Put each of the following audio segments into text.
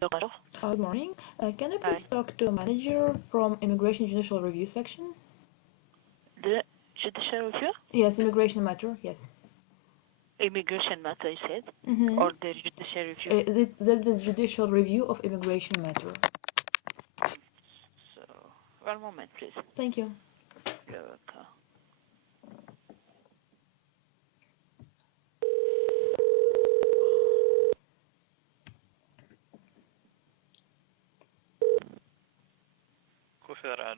Good morning. Can I Hi. please talk to a manager from Immigration Judicial Review section? The judicial review? Yes, immigration matter, yes. Immigration matter, you said? Mm-hmm. Or the judicial review? That's the judicial review of immigration matter. So, one moment, please. Thank you. You're welcome.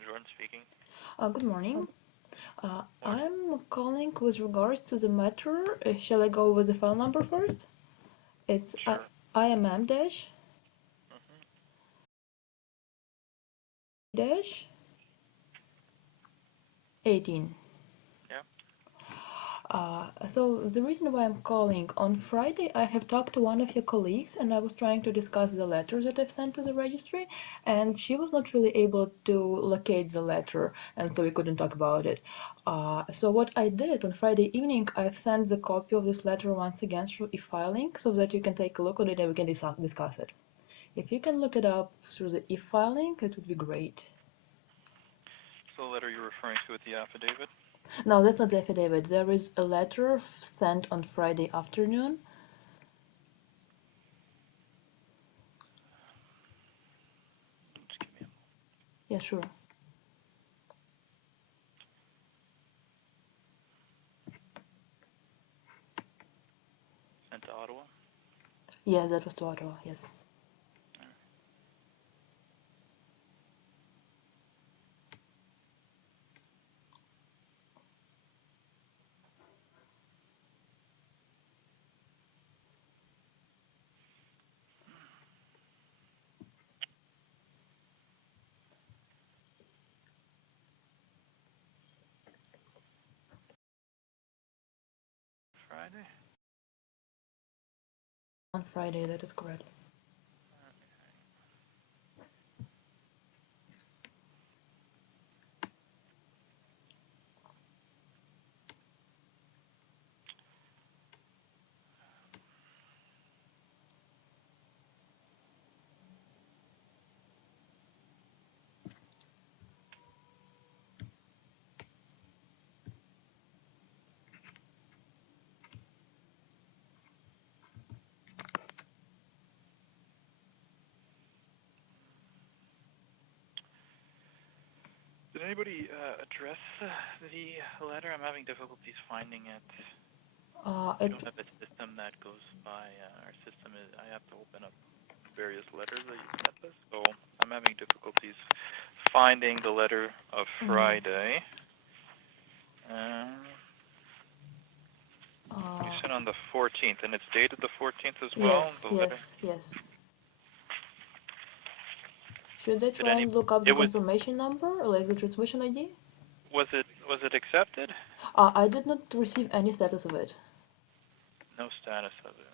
Jordan speaking. Good morning. I'm calling with regards to the matter. Shall I go with the file number first? It's Sure. IMM dash Mm-hmm. dash 18. Yeah. So the reason why I'm calling, on Friday I have talked to one of your colleagues and I was trying to discuss the letter that I've sent to the registry, and she was not really able to locate the letter, and so we couldn't talk about it. So what I did on Friday evening, I've sent the copy of this letter once again through e-filing so that you can take a look at it and we can discuss it. If you can look it up through the e-filing, it would be great. So the letter you're referring to with the affidavit? No, that's not the affidavit. There is a letter sent on Friday afternoon. Just give me a Yeah, sure. sent to Ottawa. Yes, that was to Ottawa, yes. Friday? On Friday, that is correct. Did anybody address the letter? I'm having difficulties finding it. We don't have a system that goes by. Our system is, I have to open up various letters that you sent us, so I'm having difficulties finding the letter of Friday. You sent on the 14th, and it's dated the 14th as well? Yes. Should I try and look up the confirmation number, like the transmission ID? Was it accepted? I did not receive any status of it. No status of it.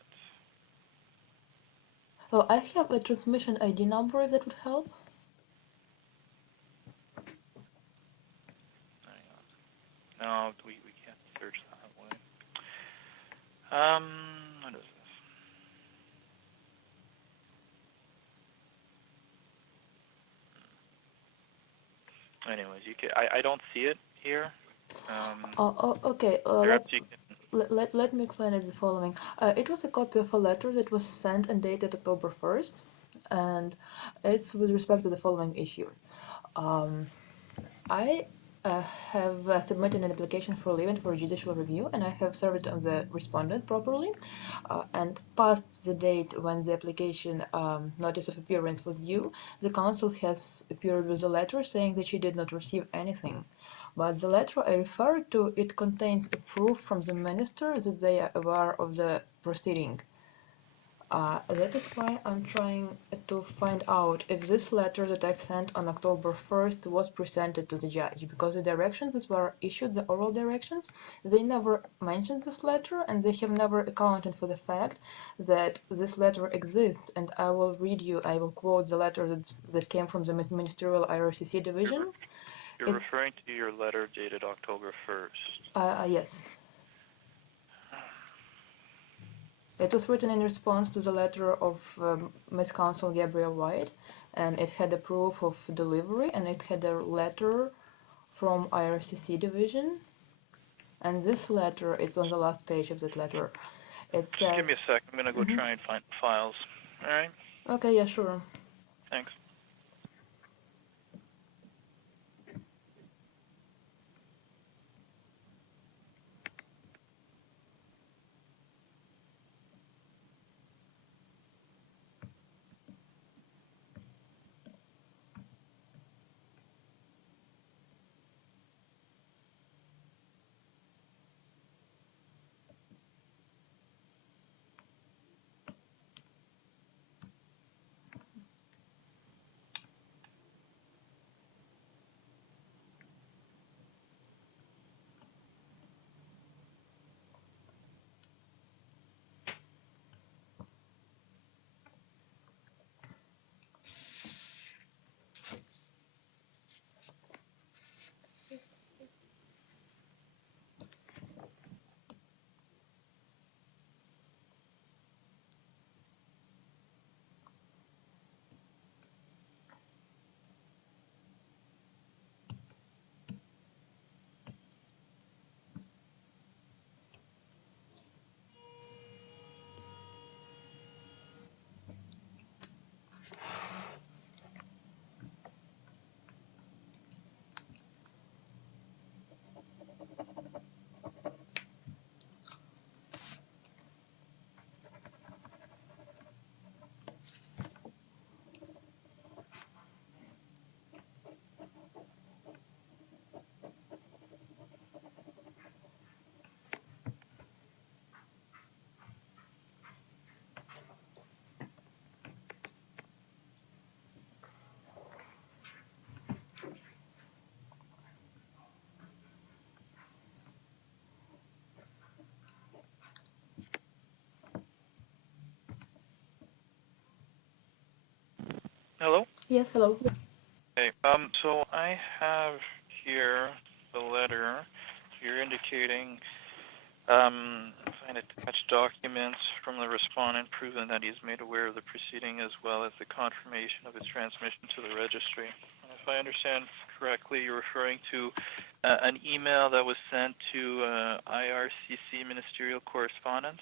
Oh, I have a transmission ID number if that would help. No, we can't search that way. What is this? Anyways, I don't see it here. Okay. Perhaps you can. Let me explain it the following. It was a copy of a letter that was sent and dated October 1st, and it's with respect to the following issue. I have submitted an application for leave and for judicial review, and I have served on the respondent properly. And past the date when the application notice of appearance was due, the council has appeared with a letter saying that she did not receive anything. But the letter I referred to, it contains a proof from the minister that they are aware of the proceeding. That is why I'm trying to find out if this letter that I've sent on October 1st was presented to the judge, because the directions that were issued, the oral directions, they never mentioned this letter and they have never accounted for the fact that this letter exists. And I will quote the letter that came from the ministerial IRCC division. You're referring to your letter dated October 1st. Yes. It was written in response to the letter of Miss Counsel Gabrielle White, and it had a proof of delivery, and it had a letter from IRCC division. And this letter is on the last page of that letter. It says... Just give me a sec. I'm going to go try and find the files. All right? Okay, yeah, sure. Thanks. Hello? Yes, hello. Okay. So I have here the letter. You're indicating find attached documents from the respondent proving that he's made aware of the proceeding as well as the confirmation of its transmission to the registry. And if I understand correctly, you're referring to an email that was sent to IRCC ministerial correspondence?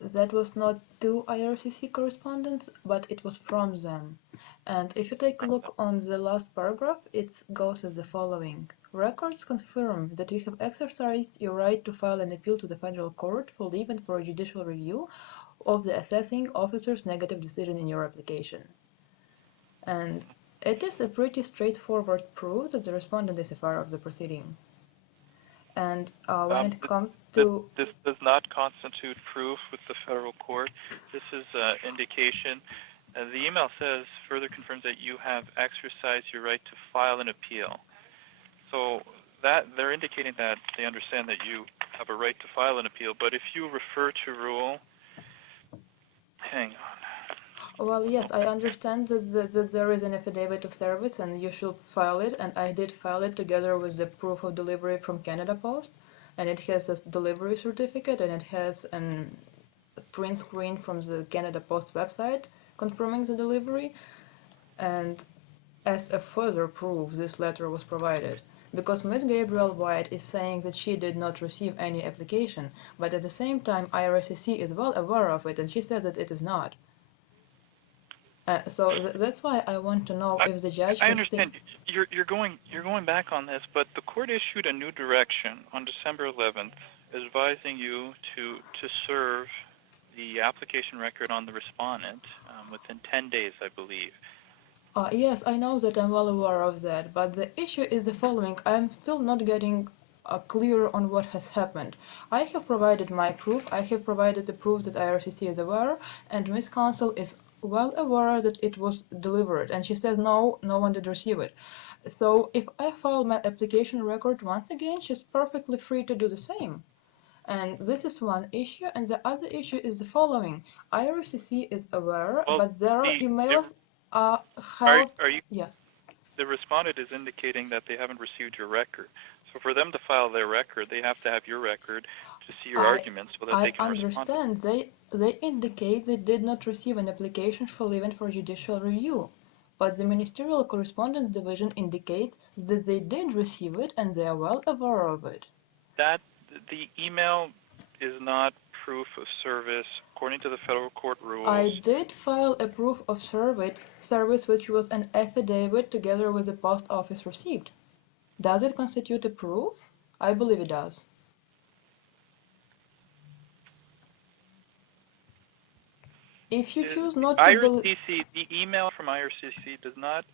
That was not to IRCC correspondence, but it was from them. And if you take a look on the last paragraph, it goes as the following. Records confirm that you have exercised your right to file an appeal to the federal court for leave and for a judicial review of the assessing officer's negative decision in your application. And it is a pretty straightforward proof that the respondent is aware of the proceeding. And when it comes to... This does not constitute proof with the federal court. This is indication. The email says, further confirms that you have exercised your right to file an appeal. So that they're indicating that they understand that you have a right to file an appeal. But if you refer to rule... Hang on. Well, yes, I understand that there is an affidavit of service and you should file it, and I did file it together with the proof of delivery from Canada Post, and it has a delivery certificate and it has a print screen from the Canada Post website confirming the delivery, and as a further proof this letter was provided. Because Ms. Gabrielle White is saying that she did not receive any application, but at the same time IRCC is well aware of it and she says that it is not. So that's why I want to know if the judge has... I understand. You're going back on this, but the court issued a new direction on December 11th advising you to serve the application record on the respondent within 10 days, I believe. Yes, I know that. I'm well aware of that, but the issue is the following. I'm still not getting clear on what has happened. I have provided my proof. I have provided the proof that IRCC is aware, and Miss Counsel is well aware that it was delivered, and she says no one did receive it. So if I file my application record once again, she's perfectly free to do the same. And this is one issue, and the other issue is the following. IRCC is aware, Well, but their emails are held... Are you... Yes. The respondent is indicating that they haven't received your record. So for them to file their record, they have to have your record to see your arguments so that they can respond. I understand. They indicate they did not receive an application for leave for judicial review, but the Ministerial Correspondence Division indicates that they did receive it and they are well aware of it. That the email is not proof of service according to the federal court rules. I did file a proof of service which was an affidavit together with the post office receipt. Does it constitute a proof? I believe it does. If you choose not to believe... The email from IRCC does not,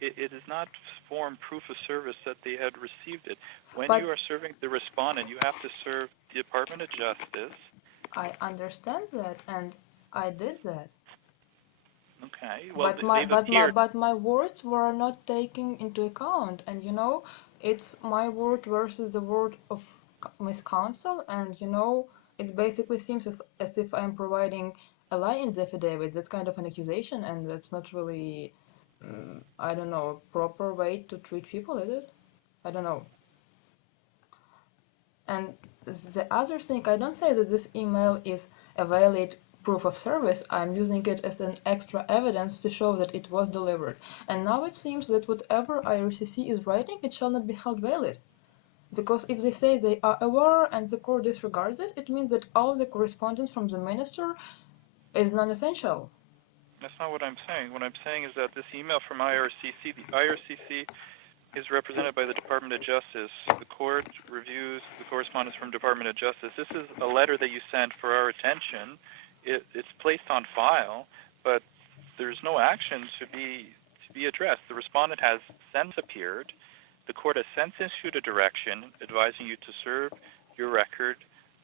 it does not form proof of service that they had received it. When you are serving the respondent, you have to serve the Department of Justice. I understand that, and I did that. Okay, well, but my words were not taken into account, and you know, it's my word versus the word of Miss Counsel, and you know, it basically seems as if I'm providing a lie in the affidavit. That's kind of an accusation, and that's not really, I don't know, a proper way to treat people, is it? I don't know. And the other thing, I don't say that this email is a valid proof of service. I'm using it as an extra evidence to show that it was delivered. And now it seems that whatever IRCC is writing, it shall not be held valid. Because if they say they are aware and the court disregards it, it means that all the correspondence from the minister is non-essential. That's not what I'm saying. What I'm saying is that this email from IRCC, the IRCC is represented by the Department of Justice. The court reviews the correspondence from Department of Justice. This is a letter that you sent for our attention. It's placed on file, but there's no action to be addressed. The respondent has since appeared. The court has since issued a direction advising you to serve your record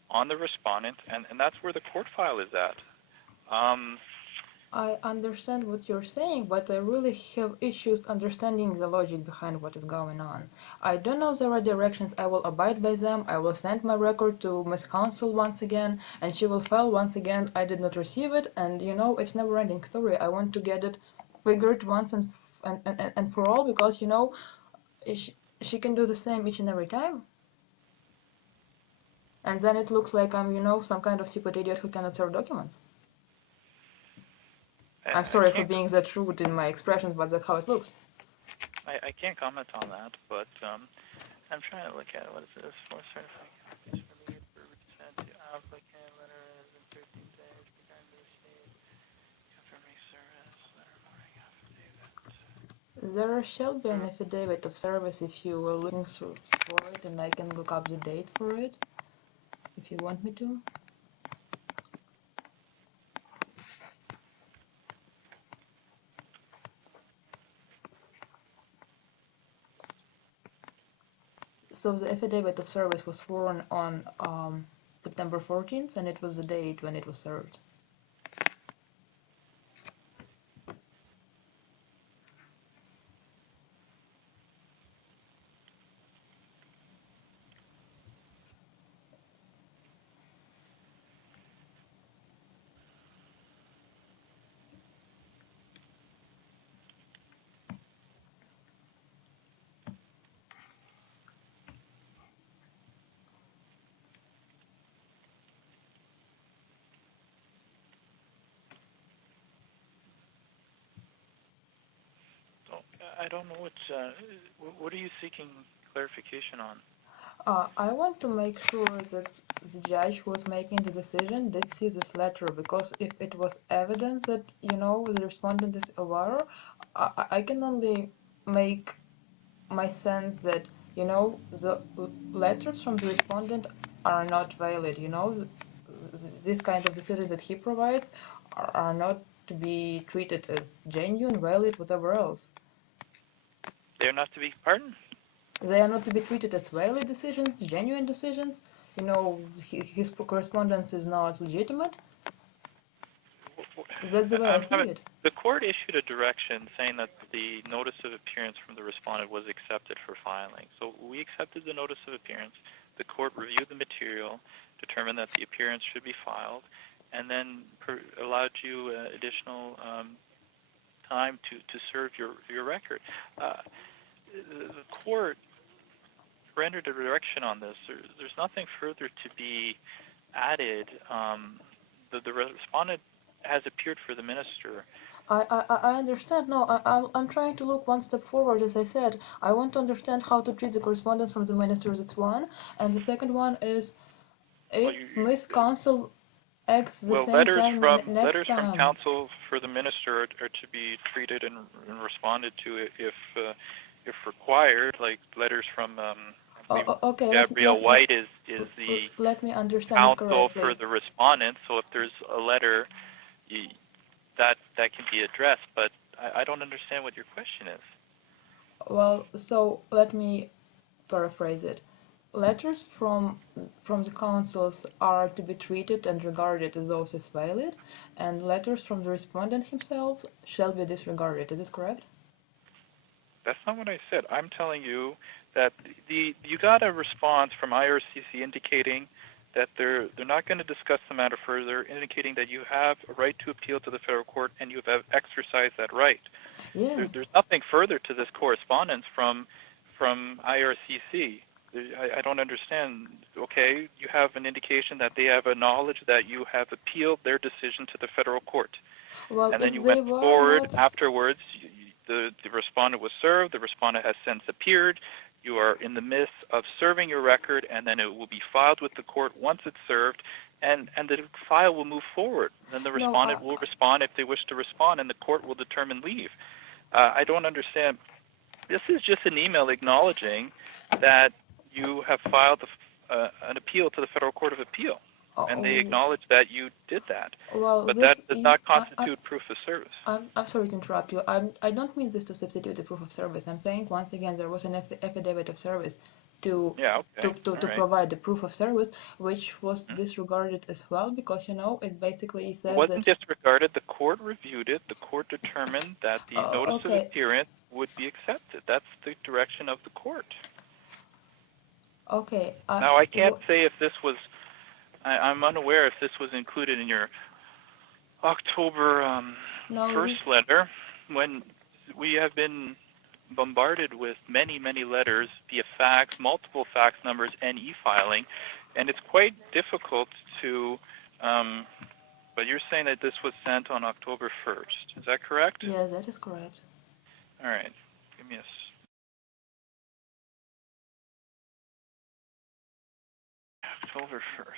on the respondent, and that's where the court file is at. I understand what you're saying, but I really have issues understanding the logic behind what is going on. I don't know there are directions, I will abide by them, I will send my record to Miss Counsel once again, and she will file once again, I did not receive it, and you know, it's never ending story. I want to get it figured once and for all, because you know, she can do the same each and every time. And then it looks like I'm, you know, some kind of stupid idiot who cannot serve documents. I'm sorry for being that rude in my expressions, but that's how it looks. I can't comment on that, but I'm trying to look at it. What is this? For certified copies for the paper sent to applicant, letter in 13 days, regarding the receipt, confirming service, letter warning affidavit. There shall be an affidavit of service if you were looking for it, and I can look up the date for it, if you want me to. So the affidavit of service was sworn on September 14th, and it was the date when it was served. I don't know what are you seeking clarification on? I want to make sure that the judge who was making the decision did see this letter, because if it was evident that, you know, the respondent is aware, I can only make my sense that, you know, the letters from the respondent are not valid, you know, this kind of decisions that he provides are not to be treated as genuine, valid, whatever else. They're not to be, pardon? They are not to be treated as valid decisions, genuine decisions. You know, his correspondence is not legitimate. That's the way I see it. The court issued a direction saying that the notice of appearance from the respondent was accepted for filing. So we accepted the notice of appearance. The court reviewed the material, determined that the appearance should be filed, and then allowed you additional time to serve your record. The court rendered a direction on this. There's nothing further to be added. The respondent has appeared for the minister. I understand. No, I'm trying to look one step forward. As I said, I want to understand how to treat the correspondence from the minister. That's one, and the second one is if Miss Counsel acts the Well, same time next letters from time. counsel for the minister are to be treated and responded to if required, like letters from Okay, Gabrielle White is the let me understand counsel correctly. for the respondent. So if there's a letter, that can be addressed. But I don't understand what your question is. Well, so let me paraphrase it. Letters from the councils are to be treated and regarded as those as valid, and letters from the respondent himself shall be disregarded. Is this correct? That's not what I said. I'm telling you that you got a response from IRCC indicating that they're not going to discuss the matter further, indicating that you have a right to appeal to the federal court and you have exercised that right. Yes. There's nothing further to this correspondence from IRCC. I don't understand. Okay, you have an indication that they have acknowledged that you have appealed their decision to the federal court. Well, and then you went forward afterwards. The respondent was served. The respondent has since appeared. You are in the midst of serving your record, and then it will be filed with the court once it's served, and the file will move forward. Then the respondent will respond if they wish to respond, and the court will determine leave. I don't understand. This is just an email acknowledging that you have filed an appeal to the Federal Court of Appeal, and they acknowledge that you did that. Well, but that does not constitute proof of service. I'm sorry to interrupt you. I don't mean this to substitute the proof of service. I'm saying once again there was an affidavit of service to provide the proof of service, which was disregarded as well, because it basically says it wasn't disregarded. The court reviewed it. The court determined that the notice of appearance would be accepted. That's the direction of the court. Okay. Now I can't say if this was. I'm unaware if this was included in your October 1st letter, when we have been bombarded with many, many letters via fax, multiple fax numbers, and e-filing, and it's quite difficult to, but you're saying that this was sent on October 1st. Is that correct? Yes, that is correct. All right. Give me a October 1st.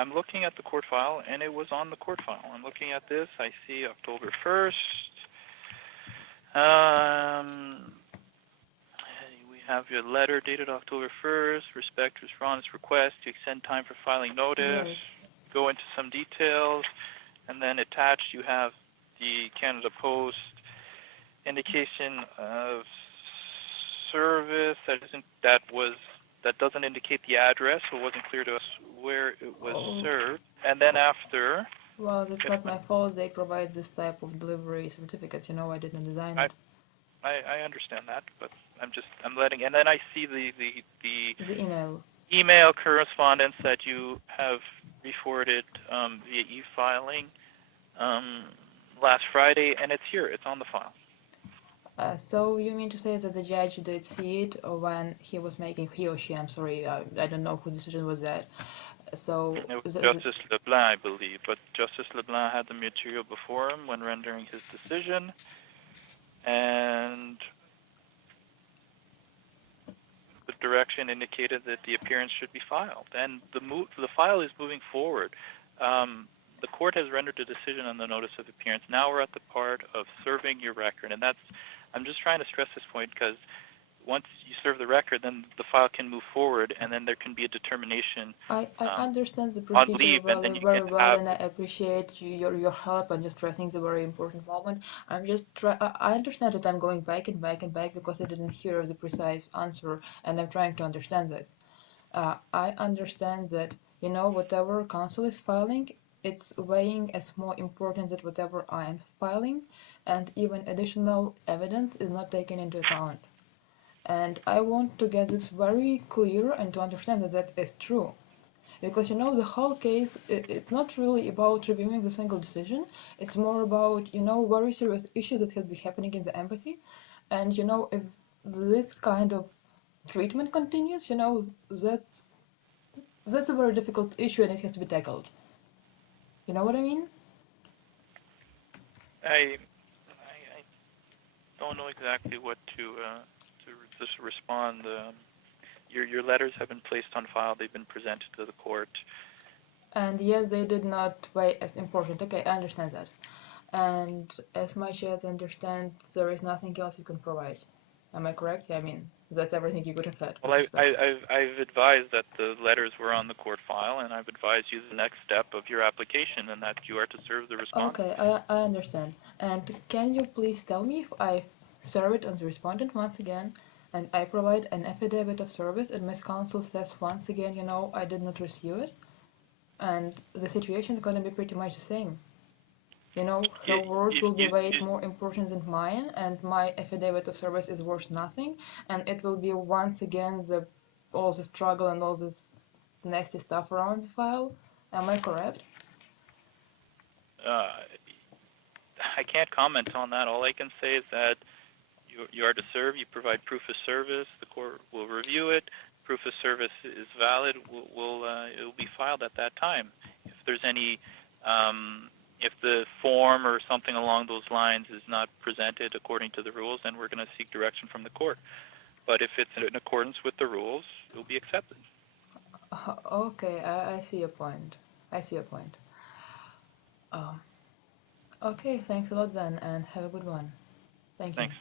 I'm looking at the court file, and it was on the court file. I'm looking at this. I see October 1st. We have your letter dated October 1st. Respect respondent's request to extend time for filing notice. Yes. Go into some details, and then attached you have the Canada Post indication of service that doesn't indicate the address, so it wasn't clear to us where it was served. And then after... Well, that's not my fault. They provide this type of delivery certificates. I didn't design it. I understand that, but I'm letting... And then I see the email correspondence that you have re-forwarded via e-filing last Friday, and it's here. It's on the file. So you mean to say that the judge did see it when he was making, he or she, I'm sorry, I don't know whose decision was that. So it was Justice Leblanc, I believe, but Justice Leblanc had the material before him when rendering his decision, and the direction indicated that the appearance should be filed. And the file is moving forward. The court has rendered a decision on the notice of appearance. Now we're at the part of serving your record, and I'm just trying to stress this point because once you serve the record, then the file can move forward, and then there can be a determination I understand the on procedure leave, and then you very can well, have. and I appreciate your help and just stressing the very important moment. I'm just I understand that I'm going back and back and back because I didn't hear the precise answer, and I'm trying to understand this. I understand that, you know, whatever counsel is filing, it's weighing as more important than whatever I am filing, and even additional evidence is not taken into account. And I want to get this very clear and to understand that that is true. Because, you know, the whole case, it's not really about reviewing the single decision, it's more about, you know, very serious issues that have been happening in the embassy. And, you know, if this kind of treatment continues, you know, that's a very difficult issue and it has to be tackled. You know what I mean? I don't know exactly what to just respond. Your letters have been placed on file. They've been presented to the court. And yes, they did not weigh as important. Okay, I understand that. And as much as I understand, there is nothing else you can provide. Am I correct? I mean, that's everything you could have said. Well, I've advised that the letters were on the court file, and I've advised you the next step of your application, and that you are to serve the respondent. Okay, I understand. And can you please tell me if I serve it on the respondent once again, and I provide an affidavit of service, and Miss Counsel says once again, you know, I did not receive it, and the situation is going to be pretty much the same. You know, her words will be weighed more important than mine, and my affidavit of service is worth nothing, and it will be once again all the struggle and all this nasty stuff around the file. Am I correct? I can't comment on that. All I can say is that you are to serve. You provide proof of service. The court will review it. Proof of service is valid. It will be filed at that time. If there's any, if the form or something along those lines is not presented according to the rules, then we're going to seek direction from the court. But if it's in accordance with the rules, it will be accepted. Okay, I see your point. I see your point. Okay, thanks a lot then, and have a good one. Thank you. Thanks.